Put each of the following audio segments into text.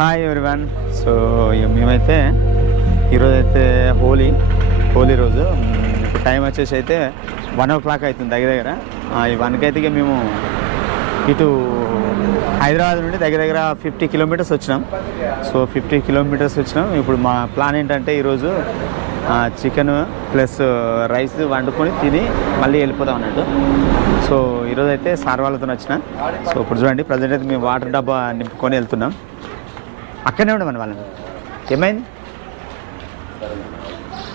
Hi everyone so మేమైతే ఈరోజు అయితే హోలీ హోలీ రోజు. ఇప్పుడు టైం వచ్చేసి అయితే వన్ ఓ క్లాక్ అవుతుంది దగ్గర దగ్గర. ఈ వన్కి అయితే మేము ఇటు హైదరాబాద్ నుండి దగ్గర దగ్గర ఫిఫ్టీ కిలోమీటర్స్ వచ్చినాం. సో ఫిఫ్టీ కిలోమీటర్స్ వచ్చినాం. ఇప్పుడు మా ప్లాన్ ఏంటంటే ఈరోజు చికెన్ ప్లస్ రైస్ వండుకొని తిని మళ్ళీ వెళ్ళిపోతాం అన్నట్టు. సో ఈరోజు అయితే సార్ వాళ్ళతో వచ్చిన. సో ఇప్పుడు చూడండి ప్రజెంట్ అయితే మేము వాటర్ డబ్బా నింపుకొని వెళ్తున్నాం. అక్కడనే ఉండమని వాళ్ళని. ఏమైంది?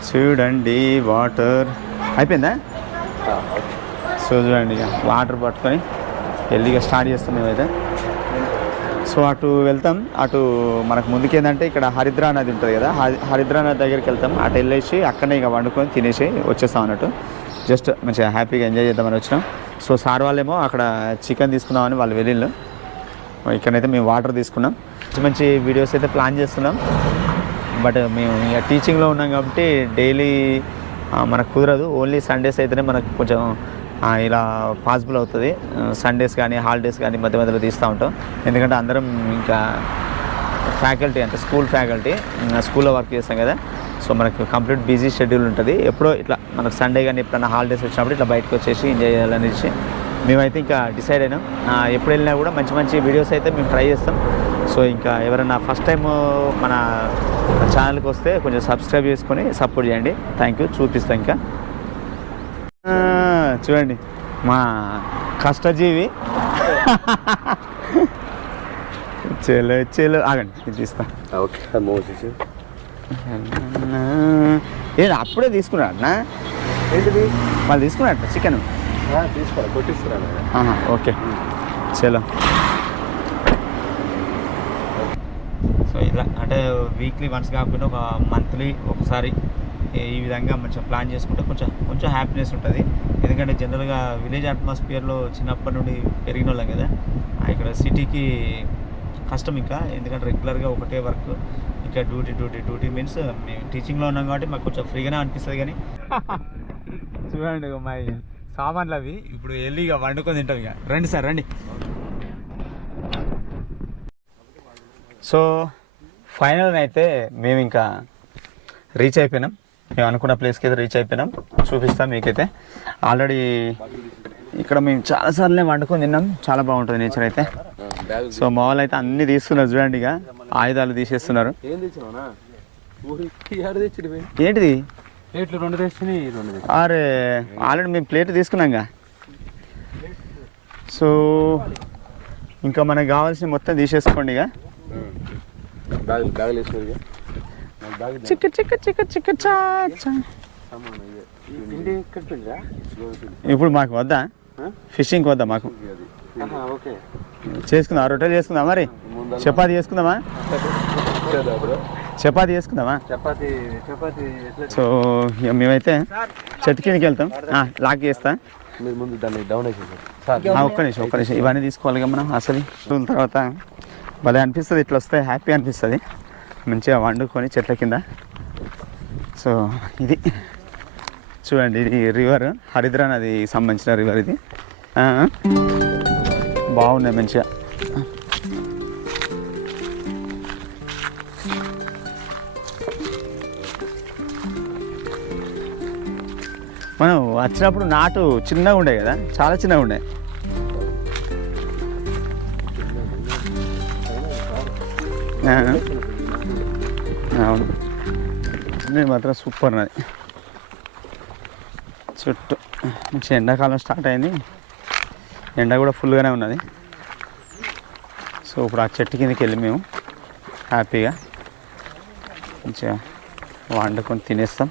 చూడండి వాటర్. అయిపోయిందా? సో చూడండి ఇక వాటర్ పట్టుకొని వెళ్ళి ఇక స్టార్ట్ చేస్తాం మేమైతే. సో అటు వెళ్తాం అటు మనకు ముందుకేందంటే ఇక్కడ హరిద్రా నది ఉంటుంది కదా హరి- హరిద్రా నది దగ్గరికి వెళ్తాం. అటు వెళ్ళేసి అక్కడనే ఇక వండుకొని తినేసి వచ్చేస్తాం అన్నట్టు. జస్ట్ మంచిగా హ్యాపీగా ఎంజాయ్ చేద్దామని వచ్చినాం. సో సార్ వాళ్ళేమో అక్కడ చికెన్ తీసుకుందామని వాళ్ళు వెళ్ళిళ్ళు. ఇక్కడైతే మేము వాటర్ తీసుకున్నాం. మంచి మంచి వీడియోస్ అయితే ప్లాన్ చేస్తున్నాం. బట్ మేము ఇక టీచింగ్లో ఉన్నాం కాబట్టి డైలీ మనకు కుదరదు. ఓన్లీ సండేస్ అయితేనే మనకు కొంచెం ఇలా పాసిబుల్ అవుతుంది. సండేస్ కానీ హాలిడేస్ కానీ మధ్య మధ్యలో తీస్తూ ఉంటాం. ఎందుకంటే అందరం ఇంకా ఫ్యాకల్టీ అంటే స్కూల్ ఫ్యాకల్టీ స్కూల్లో వర్క్ చేస్తాం కదా. సో మనకు కంప్లీట్ బిజీ షెడ్యూల్ ఉంటుంది. ఎప్పుడో ఇట్లా మనకు సండే కానీ ఎప్పుడైనా హాలిడేస్ వచ్చినప్పుడు ఇట్లా బయటకు వచ్చేసి ఎంజాయ్ చేయాలనేసి మేమైతే ఇంకా డిసైడ్ అయినాం. ఎప్పుడు వెళ్ళినా కూడా మంచి మంచి వీడియోస్ అయితే మేము ట్రై చేస్తాం. సో ఇంకా ఎవరైనా ఫస్ట్ టైం మన ఛానల్కి వస్తే కొంచెం సబ్స్క్రైబ్ చేసుకొని సపోర్ట్ చేయండి. థ్యాంక్ యూ చూపిస్తాం ఇంకా. చూడండి. మా కష్టజీవి. చెలో చెలో. ఆగండి ఇది తీస్తా. ఓకే అప్పుడే తీసుకున్నాడు అన్న? వాళ్ళు తీసుకున్నట్టు చికెన్ ఓకే. చలో. సో ఇలా అంటే వీక్లీ వన్స్ కాకుండా ఒక మంత్లీ ఒకసారి ఈ విధంగా మంచిగా ప్లాన్ చేసుకుంటే కొంచెం కొంచెం హ్యాపీనెస్ ఉంటుంది. ఎందుకంటే జనరల్గా విలేజ్ అట్మాస్ఫియర్లో చిన్నప్పటి నుండి పెరిగిన వాళ్ళం కదా ఇక్కడ సిటీకి కష్టం ఇంకా. ఎందుకంటే రెగ్యులర్గా ఒకటే వర్క్ ఇంకా డ్యూటీ డ్యూటీ డ్యూటీ మీన్స్ మేము టీచింగ్లో ఉన్నాం కాబట్టి మాకు కొంచెం ఫ్రీగానే అనిపిస్తుంది కానీ. చూడండి మా సామాన్లు అవి ఇప్పుడు వెళ్ళి ఇక వండుకొని తింటాం ఇక. రండి సార్ రండి. సో ఫైనల్ అయితే మేము ఇంకా రీచ్ అయిపోయినాం. మేము అనుకున్న ప్లేస్కి అయితే రీచ్ అయిపోయినాం. చూపిస్తాం మీకైతే. ఆల్రెడీ ఇక్కడ మేము చాలాసార్లే వండుకొని తిన్నాం. చాలా బాగుంటుంది నేచర్ అయితే. సో మా వాళ్ళు అయితే అన్ని తీస్తున్నారు చూడండి ఇక. ఆయుధాలు తీసేస్తున్నారు. ఏంటిది? ప్లేట్లు రెండు తెచ్చినాయి రెండు అరే ఆల్రెడీ మేము ప్లేట్ తీసుకున్నాంగా. సో ఇంకా మనకు కావాల్సిన మొత్తం తీసేసుకోండి ఇక. చిక్క చిక్క చిక్క చిక్క ఇప్పుడు మాకు వద్దా? ఫిషింగ్ వద్దా మాకు? చేసుకుందాం రొట్టెలు చేసుకుందాం మరి. చపాతి చేసుకుందామా? చపాతి చేసుకుందామా? చపాతి చపాతి సో ఇక మేమైతే చెట్టు కిందకి వెళ్తాం. లాక్ చేస్తా. మీరు ముందు దాన్ని డౌన్ ఒక్క నిమిషం ఒక్క నిమిషం. ఇవన్నీ తీసుకోవాలి కదా మనం అసలు. తర్వాత భలే అనిపిస్తుంది ఇట్లా వస్తే హ్యాపీ అనిపిస్తుంది. మంచిగా వండుకొని చెట్ల కింద. సో ఇది. చూడండి ఇది రివర్ హరిద్రా నది సంబంధించిన రివర్ ఇది. బాగున్నాయి మంచిగా. మనం వచ్చినప్పుడు నాటు చిన్నగా ఉండే కదా చాలా చిన్నగా ఉండే. అవును. నేను మాత్రం సూపర్ నాది. చుట్టూ మంచి ఎండాకాలం స్టార్ట్ అయింది. ఎండ కూడా ఫుల్గానే ఉన్నది. సో ఇప్పుడు ఆ చెట్టు కిందకి వెళ్ళి మేము హ్యాపీగా మంచిగా వండుకొని తినేస్తాం.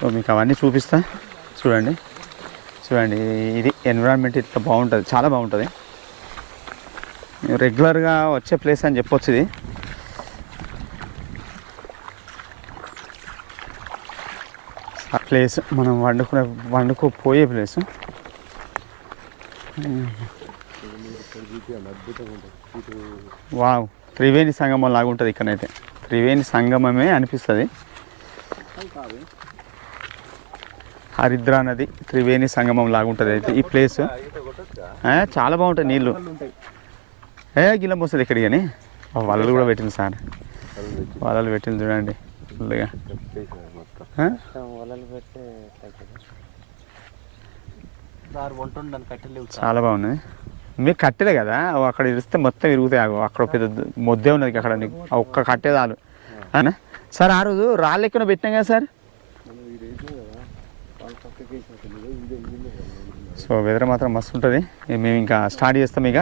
సో మీకు అవన్నీ చూపిస్తా. చూడండి. చూడండి ఇది ఎన్విరాన్మెంట్ ఇట్లా బాగుంటుంది. చాలా బాగుంటుంది. రెగ్యులర్గా వచ్చే ప్లేస్ అని చెప్పొచ్చు ఇది. ఆ ప్లేస్ మనం వండుకునే వండుకోపోయే ప్లేస్. వావ్ త్రివేణి సంగమం లాగా ఉంటుంది ఇక్కడైతే. త్రివేణి సంగమమే అనిపిస్తుంది. హరిద్రా నది త్రివేణి సంగమం లాగా ఉంటుంది. అయితే ఈ ప్లేస్ చాలా బాగుంటాయి నీళ్ళు ఏ గిల్ల మోస్తుంది ఇక్కడ కానీ వలలు కూడా పెట్టింది సార్. వలలు పెట్టింది చూడండి. ఫుల్గా చాలా బాగున్నది మీకు కట్టెలే కదా? అక్కడ ఇరిస్తే మొత్తం ఇరుగుతాయి. ఆగు అక్కడ ఒక పెద్ద మొద్దే ఉన్నది అక్కడ నీకు ఒక్క కట్టే చాలు. సార్ ఆ రోజు రాళ్ళు ఎక్కడ పెట్టినా కదా సార్ మనం ఇది వేసినాం కదా వాళ్ళ పక్కకి వేసినట్టు ఇదే ఇదే ఇదే సో వెదర్ మాత్రం మస్తు ఉంటుంది. మేము ఇంకా స్టార్ట్ చేస్తాం ఇక.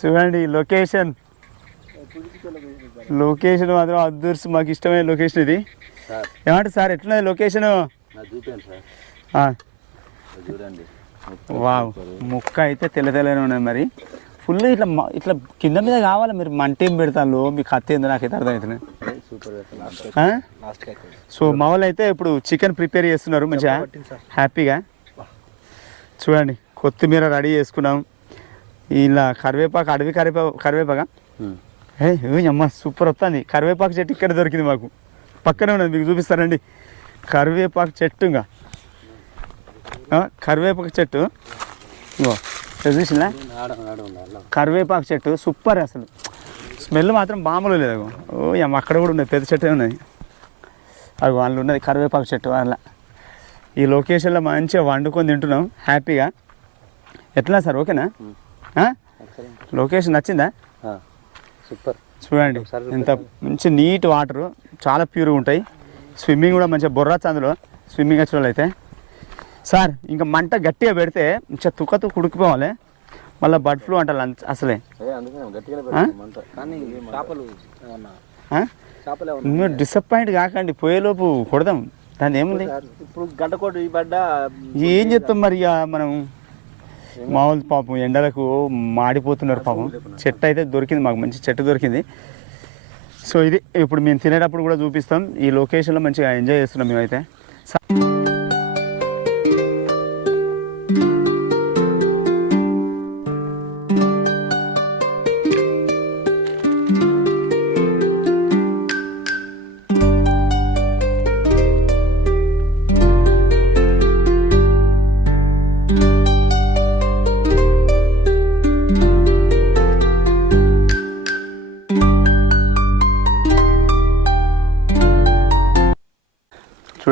చూడండి లొకేషన్ లొకేషన్ మాత్రం అద్దూర్స్ మాకు ఇష్టమైన లొకేషన్ ఇది. ఏమంటే సార్ ఎట్లున్నది లొకేషన్ వావ్. ముక్క అయితే తెల్ల తెల్లనే ఉన్నది మరి. ఫుల్ ఇట్లా ఇట్లా కింద మీద కావాలి మీరు మంట ఏం పెడతాను మీ కత్తి ఏందో నాకైతే అర్థమవుతుంది సో మా వాళ్ళు అయితే ఇప్పుడు చికెన్ ప్రిపేర్ చేస్తున్నారు మంచిగా? హ్యాపీగా? చూడండి కొత్తిమీర రెడీ చేసుకున్నాం. ఇలా కరివేపాకు అడవి కరివేపా కరివేపాక? ఏ ఏ అమ్మ సూపర్ వస్తుంది. కరివేపాకు చెట్టు ఇక్కడ దొరికింది మాకు. పక్కనే ఉన్నది మీకు చూపిస్తారండి కరివేపాకు చెట్టు ఇంకా. కరివేపాకు చెట్టు. ఇగో చూసిందా? కరివేపాకు చెట్టు సూపర్ అసలు. స్మెల్ మాత్రం మామూలు లేదు. ఓ అమ్మ అక్కడ కూడా ఉన్నది పెద్ద చెట్టే ఉన్నది అది వాళ్ళు ఉన్నది కరివేపాకు చెట్టు వాళ్ళ ఈ లొకేషన్లో మంచిగా వండుకొని తింటున్నాం హ్యాపీగా. ఎట్లా సార్ ఓకేనా? లొకేషన్ నచ్చిందా? సూపర్. చూడండి ఇంత మంచి నీట్ వాటర్ చాలా ప్యూర్గా ఉంటాయి. స్విమ్మింగ్ కూడా మంచిగా బొర్రచ్చు అందులో స్విమ్మింగ్ వచ్చిన వాళ్ళు అయితే సార్ ఇంకా మంట గట్టిగా పెడితే తుక్కతు కుడికిపోవాలి. మళ్ళీ బర్డ్ ఫ్లూ అంటారు అసలే. మీరు డిసప్పాయింట్ కాకండి పోయేలోపు కొడదాం. దాని ఏముంది? ఇప్పుడు గంట కోటి పడ్డ ఏం చెప్తాం మరి ఇక మనం? మామూలు పాపం ఎండలకు మాడిపోతున్నారు పాపం. చెట్టు అయితే దొరికింది మాకు మంచి చెట్టు దొరికింది. సో ఇది ఇప్పుడు మేము తినేటప్పుడు కూడా చూపిస్తాం. ఈ లొకేషన్లో మంచిగా ఎంజాయ్ చేస్తున్నాం మేమైతే.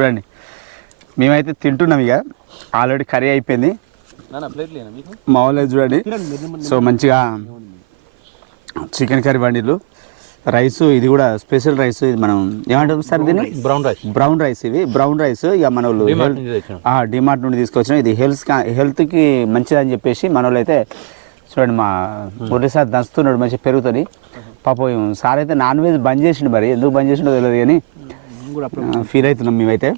చూడండి. మేమైతే తింటున్నాం ఇక. ఆల్రెడీ కర్రీ అయిపోయింది. నా ప్లేట్ లేనా మీకు? మా వాళ్ళు చూడండి. సో మంచిగా చికెన్ కర్రీ బండిలు రైస్ ఇది కూడా స్పెషల్ రైస్ ఇది మనం ఏమంటారు సార్ దీన్ని? బ్రౌన్ రైస్ బ్రౌన్ రైస్ ఇవి. బ్రౌన్ రైస్ ఇక మన వాళ్ళు డిమార్ట్ నుండి తీసుకొచ్చిన. ఇది హెల్త్ హెల్త్కి మంచిదని చెప్పేసి మన వాళ్ళు అయితే చూడండి మా మురళి దంచుతున్నాడు మంచిగా పెరుగుతుంది పాపం సార్ అయితే నాన్ వెజ్ బంద్ చేసిండు మరి. ఎందుకు బంద్ చేసిండో తెలియదు కానీ ఫీల్ అవుతున్నాం మేమైతే.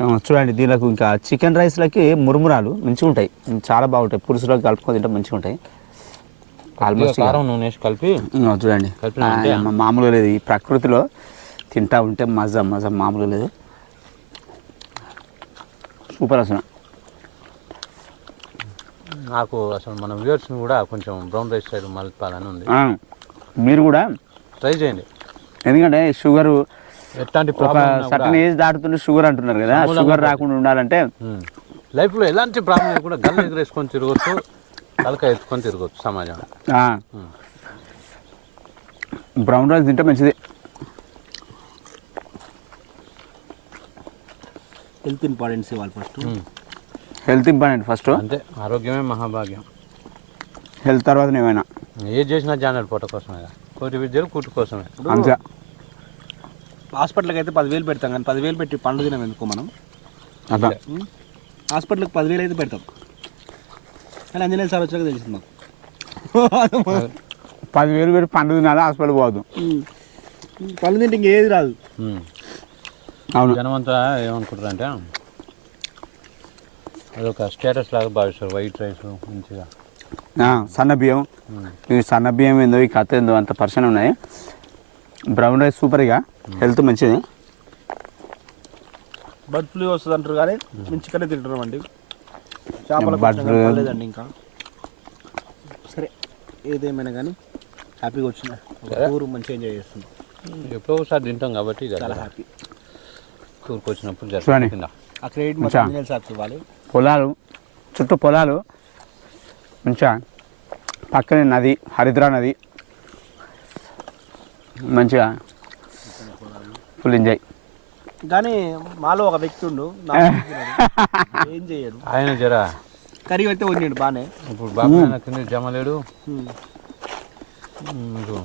చూడండి దీనికి ఇంకా చికెన్ రైస్లకి మురుమురాలు మంచిగా ఉంటాయి. చాలా బాగుంటాయి. పులుసులో కలుపుకొని తింటే మంచిగా ఉంటాయి. ఆల్మోస్ట్ కారం నూనె వేసి కలిపి చూడండి. మామూలుగా లేదు. ఈ ప్రకృతిలో తింటా ఉంటే మజా మజా మామూలుగా లేదు. సూపర్ అసలు. నాకు అసలు మన వ్యూవర్స్ని కూడా కొంచెం బ్రౌన్ రైస్ సైడ్ మలపాలని ఉంది. మీరు కూడా? ట్రై చేయండి. ఎందుకంటే షుగర్ ఒక కూడా సటన్ ఏజ్ దాటుతుంటే షుగర్ అంటున్నారు కదా షుగర్. రాకుండా ఉండాలంటే. లైఫ్లో ఎలాంటి ప్రాబ్లం కూడా గల్ల ఎగరేసుకొని తిరగచ్చు తలక ఎత్తుకొని తిరగచ్చు ఉమ్. బ్రౌన్ రైస్ తింటే మంచిది హెల్త్ ఇంపార్టెన్స్ ఇవ్వాలి ఫస్ట్. హెల్త్ ఇంపార్టెంట్ ఫస్ట్ అంతే ఆరోగ్యమే మహాభాగ్యం హెల్త్ తర్వాత ఏమైనా ఏది చేసినా జానర్ పూట కోసమే కదా. కోటి విద్యలు కూటి కోసమే అంతే హాస్పిటల్కి అయితే పదివేలు పెడతాం కానీ పదివేలు పెట్టి పండ్లు తినాం ఎందుకో మనం? అట్లా? హాస్పిటల్కి పదివేలు అయితే పెడతాం. కానీ అంజనేయ సార్ వచ్చాక తెలిసింది మాకు. పదివేలు పెట్టి పండు తినాలి హాస్పిటల్ ఉం. పళ్ళు తింటే ఇంకేది రాదు. అవును. జనం అంతా ఏమనుకుంటారు అంటే అదొక స్టేటస్ లాగా భావిస్తారు వైట్ రైస్ మంచిగా. ఆ, సన్న బియ్యం. ఈ సన్న బియ్యం ఏందో ఈ కథ ఏందో అంత పర్సన్ ఉన్నాయి. బ్రౌన్ రైస్ సూపర్ ఇక. హెల్త్ మంచిది. బర్డ్ ఫ్లూ వస్తుంది అంటారు కానీ మేము చికెన్ తింటున్నాం అండి. చేపల. లేదండి ఇంకా. సరే ఏదేమైనా కానీ హ్యాపీగా వచ్చిన సరే. టూర్ మంచిగా ఎంజాయ్ చేస్తుంది ఎప్పుడో ఒకసారి తింటాం కాబట్టి ఇక చాలా హ్యాపీ టూర్కి వచ్చినప్పుడు. జరిగిందా ఆ క్రెడిట్ మంచిగా. సార్కి ఇవ్వాలి. పొలాలు చుట్టూ పొలాలు మంచిగా పక్కనే నది హరిద్రా నది మంచిగా ఫుల్ ఎంజాయ్. కానీ మాలో ఒక వ్యక్తి ఉండు. ఏం చేయడు. ఆయన జరా. కర్రీ అయితే వండాడు బాగానే ఇప్పుడు బాబు ఆయన కింద జమలేడు. మీకు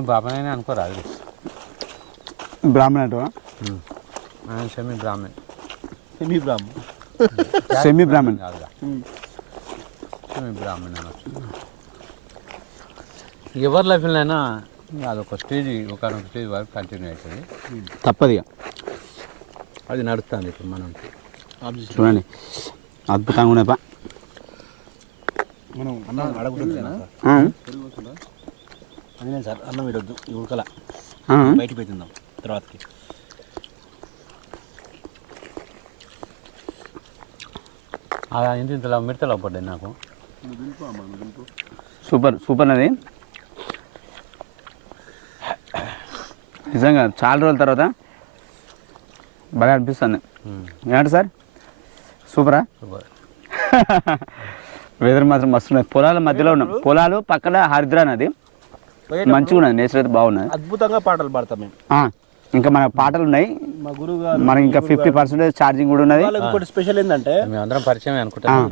బాబాయనే అనుకోరా అది. బ్రాహ్మణ? ఆయన సెమీ బ్రాహ్మణ్. సెమీ బ్రాహ్మ సెమీ బ్రాహ్మణ్. కాదురా. సెమీ బ్రాహ్మణ్ అనొచ్చు. ఎవరి లైఫ్లో అయినా అదొక స్టేజ్ ఒక స్టేజ్ వరకు కంటిన్యూ అవుతుంది. తప్పదిగా అది నడుస్తుంది ఇప్పుడు మనం. చూడండి. అద్భుతంగా ఉన్నాయి మనం అన్నం అడగకుండా అదే సార్ అన్నం ఇడొద్దు. ఈ ఉడకల. ఆ, బయటికి పెట్టుందాం తర్వాతకి. అలా ఇంత ఇంతలా మిడతలు పడ్డాయి నాకు? సూపర్ సూపర్ నది నిజంగా చాలా రోజుల తర్వాత బాగా అనిపిస్తుంది. ఏమంటారు సార్? సూపరా? సూపర్. వెదర్ మాత్రం మస్తు ఉన్నది. పొలాల మధ్యలో ఉన్నాం. పొలాలు పక్కన హరిద్రా నది. మంచిగా ఉన్నది. నేచర్ అయితే బాగున్నది. అద్భుతంగా పాటలు పాడతాం మేము. ఇంకా మన పాటలు ఉన్నాయి. మా గురువు గారు మనకి ఇంకా ఫిఫ్టీ పర్సెంటేజ్ ఛార్జింగ్ కూడా ఉన్నది. ఇంకోటి స్పెషల్ ఏంటంటే మేము అందరం పరిచయం అనుకుంటాం.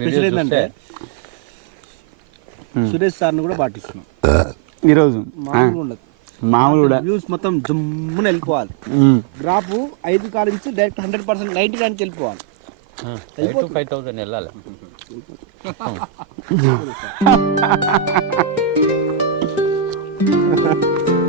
స్పెషల్ ఏంటంటే సురేష్ సార్ని కూడా పాటిస్తున్నాం. ఈరోజు. ఉండదు. మామూలు కూడా వ్యూస్ మొత్తం జమ్మున వెళ్ళిపోవాలి. గ్రాఫ్ ఐదు కాల నుంచి డైరెక్ట్ హండ్రెడ్ పర్సెంట్ నైన్టీ నైన్కి వెళ్ళిపోవాలి. ఫైవ్ థౌసండ్ వెళ్ళాలి.